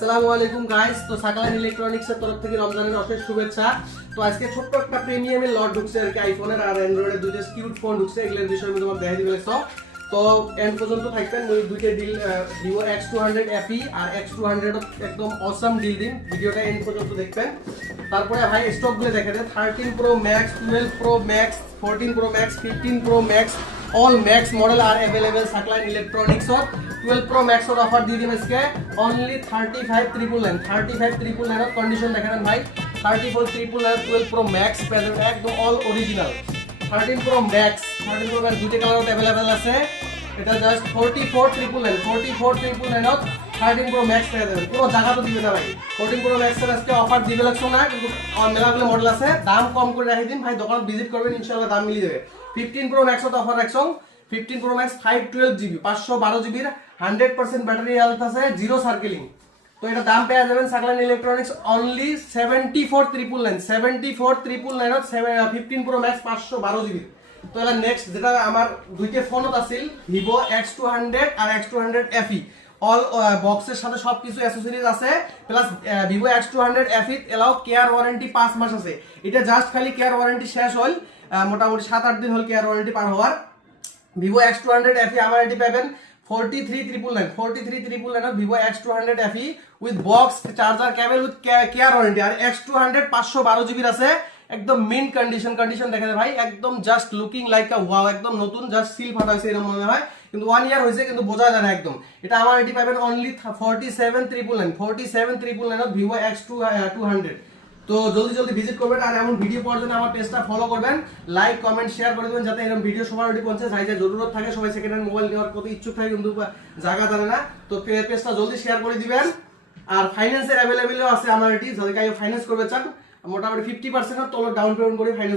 আসসালামু আলাইকুম গাইস। তো সাকালান ইলেকট্রনিক্স এর তরফ থেকে রমজানের অশেষ শুভেচ্ছা। তো আজকে ছোট্ট একটা প্রিমিয়ামের লট ঢুকছে আর কি, আইফোনের আর অ্যান্ড্রয়েডের দুইটা কিউট ফোন ঢুকছে। এগুলোর বিষয়ে আমি তোমাকে দেখাই দিবে। তো এন্ড পর্যন্ত থাকবেন। ওই দুইটা ডিল Vivo X200 FE আর X200 একদম অসাম ডিল দিন। ভিডিওটা এন্ড পর্যন্ত দেখবেন। তারপরে ভাই স্টকগুলো দেখে দেন। 13 Pro Max, 12 Pro Max, 14 Pro Max, 15 Pro Max, all Max model are available Saklan Electronics or 12 Pro Max और ऑफर दी थी इसके only 35,999 और कंडीशन देखें भाई 34,999 12 Pro Max প্রেজেন্ট একদম অল অরিজিনাল। 13 Pro Max দুটো কালার अवेलेबल আছে। এটা জাস্ট 44,999 और 13 Pro Max পেয়ে যাবেন। পুরো জায়গা তো দিবে না ভাই। 14 Pro Max এর আজকে অফার দিবে লাগছে না, কিন্তু মেলাগুলো মডেল আছে, দাম কম করে রাখি দিন ভাই। দোকান ভিজিট করবেন, ইনশাআল্লাহ দাম মিলে যাবে। 15 Pro Max এর অফার রাখছো। 15 Pro Max 512GB 512GB 100% battery health আছে, জিরো সার্কেলিং। তো এটা দাম পেয়ে যাবেন Saklan electronics only 74,999 74,999 15 Pro Max 512GB। তো এলা নেক্সট যেটা আমার দুইটা ফোনত আছিল Vivo X200 আর X200 FE অল বক্সের সাথে সবকিছু অ্যাকসেসরিজ আছে, plus Vivo X200 FE allow care warranty 5 মাস আছে। এটা জাস্ট খালি কেয়ার ওয়ারেন্টি শেষ হল, মোটামুটি 7-8 দিন হল কেয়ার ওয়ারেন্টি পার হওয়ার। Vivo X200 FE আমার এটি পাবেন 43,999 Vivo X200 FE with box charger cable with care warranty. আর X200 512GB আছে, একদম মিন্ট কন্ডিশন দেখেন ভাই, একদম just looking like a wow, একদম নতুন, জাস্ট সিল ফাটা হয়েছে এরকম মনে হয়, কিন্তু 1 ইয়ার হয়েছে কিন্তু বোঝা যায় না একদম। এটা আমার এটি পাবেন অনলি 47,999 Vivo X200। তো জলদি ভিজিট করবেন, আর এমন ভিডিও পাওয়ার জন্য আমার পেজটা ফলো করবেন, লাইক কমেন্ট শেয়ার করে দেবেন, যাতে এরকম ভিডিও সবার ওটি পৌঁছে যায়। যে জরুরত থাকে, সবাই সেকেন্ড হ্যান্ড মোবাইল নেওয়ার প্রতি ইচ্ছুক থাকে কিন্তু জায়গা জানে না, তো পেজটা জলদি শেয়ার করে দিবেন। আর ফাইন্যান্সের অ্যাভেলেবেলও আছে আমার এটি, যদি কেউ ফাইন্যান্স করবে চান মোটামুটি 50% তল ডাউন পেমেন্ট করে ফাইন্যান্স